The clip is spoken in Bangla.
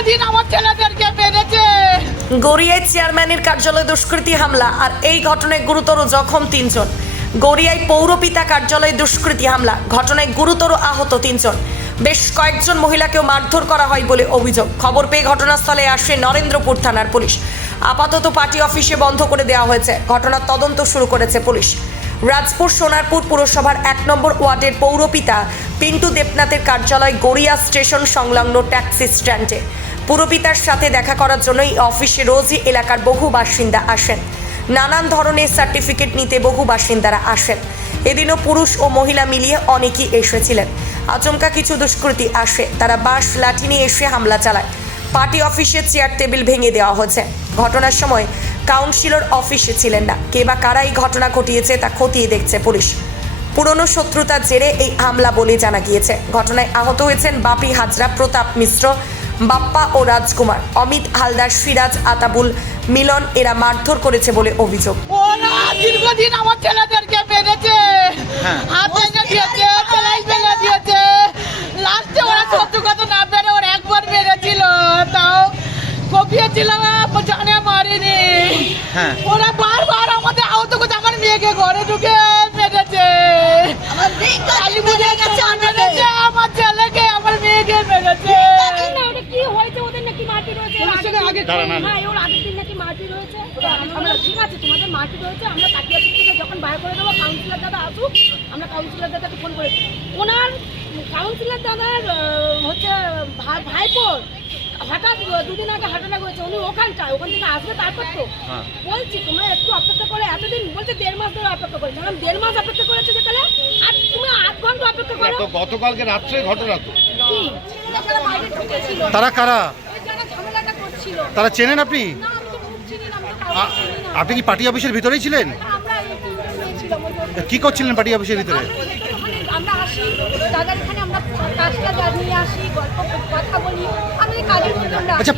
দীর্ঘদিন আমার ছেলেদেরকে মেরেছে। গড়িয়ায় চেয়ারম্যানের কার্যালয়ে দুষ্কৃতী হামলা আর এই ঘটনায় গুরুতর জখম 3 জন। গড়িয়ায় পৌরপিতা কার্যালয়ে দুষ্কৃতী হামলা, ঘটনায় গুরুতর আহত 3 জন। বেশ কয়েকজন মহিলাকেও মারধর করা হয় বলে অভিযোগ। খবর পেয়ে ঘটনাস্থলে আসে নরেন্দ্রপুর থানার পুলিশ। আপাতত পার্টি অফিসে বন্ধ করে দেওয়া হয়েছে। ঘটনার তদন্ত শুরু করেছে পুলিশ। রাজপুর সোনারপুর পুরসভার 1 নম্বর ওয়ার্ডের পৌরপিতা পিন্টু দেবনাথের কার্যালয় গড়িয়া স্টেশন সংলগ্ন ট্যাক্সি স্ট্যান্ডে। পুরপিতার সাথে দেখা করার জন্য এই অফিসে রোজই এলাকার বহু বাসিন্দা আসেন। নানান ধরনের সার্টিফিকেট নিতে বহু বাসিন্দারা আসেন। এদিনও পুরুষ ও মহিলা মিলিয়ে অনেকেই এসেছিলেন। আচমকা কিছু দুষ্কৃতী আসে, তারা বাঁশ লাঠি নিয়ে এসে হামলা চালায়। পার্টি অফিসের চেয়ার টেবিল ভেঙে দেওয়া হয়েছে। ঘটনার সময় কাউন্সিলর অফিসে ছিলেন না। কে বা কারা এই ঘটনা ঘটিয়েছে তা খতিয়ে দেখছে পুলিশ। পুরনো শত্রুতার জেরে এই হামলা বলে জানা গিয়েছে। ঘটনায় আহত হয়েছেন বাপি হাজরা, প্রতাপ মিশ্র, বাপ্পা ও রাজকুমার, অমিত হালদার, সিরাজ, আতাবুল, মিলন এরা মারধর করেছে বলে অভিযোগ। ওরা দীর্ঘদিন আমার ছেলেদেরকে মেরেছে, হাত ভেঙে দিয়েছে, সেলাই ফেলে দিয়েছে। লাস্টে ওরা সত্যি কথা না মেরে ওরা একবার মেরেছিল, তাও কপিয়েছিলাম, জানে মারিনি। ওরা বারবার আমাদের আহত করছে, আমার মেয়েকে ঘরে ঢুকে মেরেছে, মেরেছে আমার ছেলেকে, আমার মেয়েকে মেরেছে। কি হয়েছে ওদের নাকি মারপিট হয়েছে হ্যাঁ ওর আগের দিন নাকি মারপিট হয়েছে। আমরা ঠিক আছে তোমাদের মারপিট হয়েছে, আমরা তাকিয়ে থেকে যখন বাইরে করে দেবো কাউন্সিলর দাদা আসুক, আমরা কাউন্সিলর দাদাকে ফোন করেছি। ওনার কাউন্সিলর দাদার হচ্ছে ভাইপোর হঠাৎ 2 দিন আগে ঘটনা হয়েছে, উনি ওখান থেকে আসবে তারপর তো বলছি তোমরা একটু অপেক্ষা করে। এতদিন বলছে 1.5 মাস ধরে অপেক্ষা করেছে, 1.5 মাস অপেক্ষা করেছে যেখানে, আর তুমি 8 ঘন্টা অপেক্ষা করো। গতকালকে রাত্রে ঘটনা তো কি ছেলেরা বাইরে ঢুকেছিল, তারা কারা? ওই যারা ঝামেলাটা করছিল। তারা চেনেন আপনি? না আমি তো মুখ চিনি না, আমি তো কাউকে চিনি না। আপনি কি পার্টি অফিসের ভিতরেই ছিলেন? আমরা এই তিনজন নিয়েছিলাম ওই জন্য। কি করছিলেন পার্টি অফিসের ভিতরে? আমরা আসি দাদার এখানে, আমরা কাজটা নিয়ে আসি, গল্প কথা বলি, আমাদের কাজের মধ্যে আমরা আচ্ছা,